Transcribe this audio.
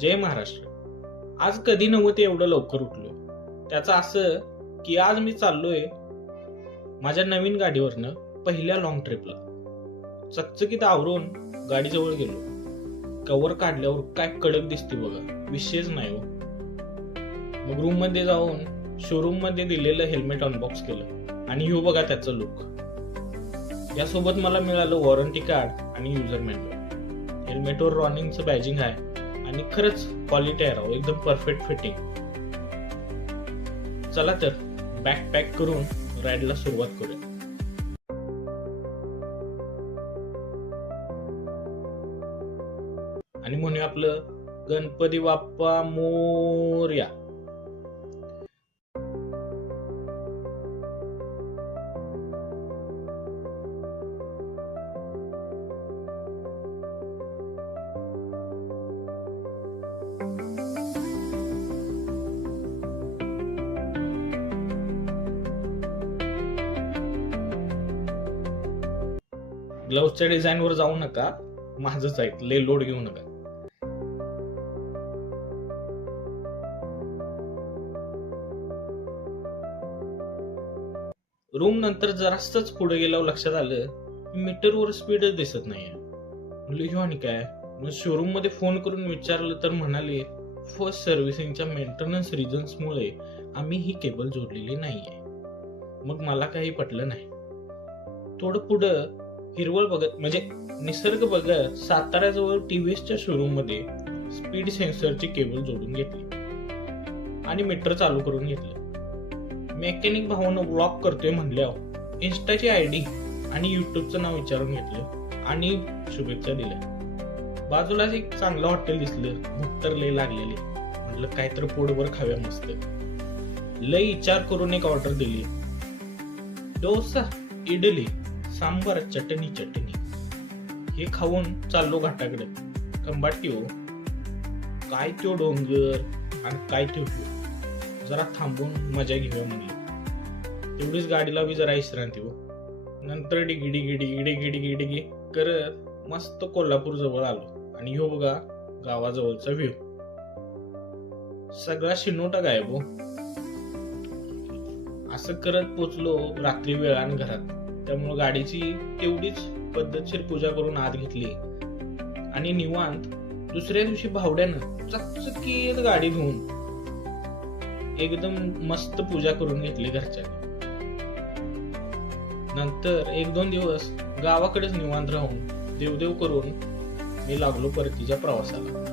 जय महाराष्ट्र. आज कधी नव्हते एवढं लवकर उठलो. त्याचं असं की आज मी चाललोय माझ्या नवीन गाडीवरनं पहिल्या लॉंग ट्रिपला. चकचकीत आवरून गाडीजवळ गेलो. कव्हर काढल्यावर काय कडक दिसते बघा, विषयच नाही हो. मग रूम मध्ये जाऊन शोरूम मध्ये दिलेलं हेल्मेट अनबॉक्स केलं आणि ह्यो बघा त्याचं लुक. यासोबत मला मिळालं वॉरंटी कार्ड आणि युजर मॅन्युअल. हेल्मेटवर रॉनिंगचं बॅजिंग आहे आणि खरंच क्वालिटी आहे राव, एकदम परफेक्ट फिटिंग. चला तर बॅग पॅक करून राईडला सुरुवात करूया. आणि म्हणूया आपलं गणपती बाप्पा मोरया. ग्लव्सच्या डिझाईन वर जाऊ नका, माझंच आहे, लय लोड घेऊ नका. रूम नंतर जरासच पुढे गेल्यावर लक्षात आलं मीटरवर स्पीडच दिसत नाहीये. म्हणलं आणि काय. मग शोरूम मध्ये फोन करून विचारलं तर म्हणाले फर्स्ट सर्व्हिसिंगच्या मेंटेनन्स रिझन्स मुळे आम्ही ही केबल जोडलेली नाहीये. मग मला काही पटलं नाही. थोडं पुढं हिरवळ बघत म्हणजे निसर्ग बघत साताऱ्याजवळ टीव्हीएसच्या शोरूम मध्ये स्पीड सेन्सरची केबल जोडून घेतली आणि मीटर चालू करून घेतलं. मेकॅनिक भावानं व्लॉग करतोय म्हणल्यावर इन्स्टाची आयडी आणि युट्यूबचं नाव विचारून घेतलं आणि शुभेच्छा दिल्या. बाजूलाच एक चांगलं हॉटेल दिसलं, भूक तर लय लागलेली. म्हटलं काहीतरी पोटभर खाव्या मस्त. लय विचार करून एक ऑर्डर दिली. डोसा, इडली, सांबार, चटणी. हे खाऊन चाललो घाटाकडे. कंबाटी हो, काय तो डोंगर आणि काय तो जरा थांबून मजा घेऊया म्हणली. तेवढीच गाडीला बी जरा विश्रांती हो. नंतर डिगी करत मस्त कोल्हापूर जवळ आलो आणि ह्यो बघा गावाजवळचा व्ह्यू. सगळा शिनोटा गायब हो. असं करत पोचलो रात्री वेळानं घरात. त्यामुळे गाडीची तेवढीच पद्धतशीर पूजा करून आत घेतली आणि निवांत दुसऱ्या दिवशी भावड्यानं चकचकीत गाडी घेऊन एकदम मस्त पूजा करून घेतली घरच्या. नंतर 1-2 दिवस गावाकडेच निवांत राहून देवदेव करून मी लागलो परतीच्या प्रवासाला.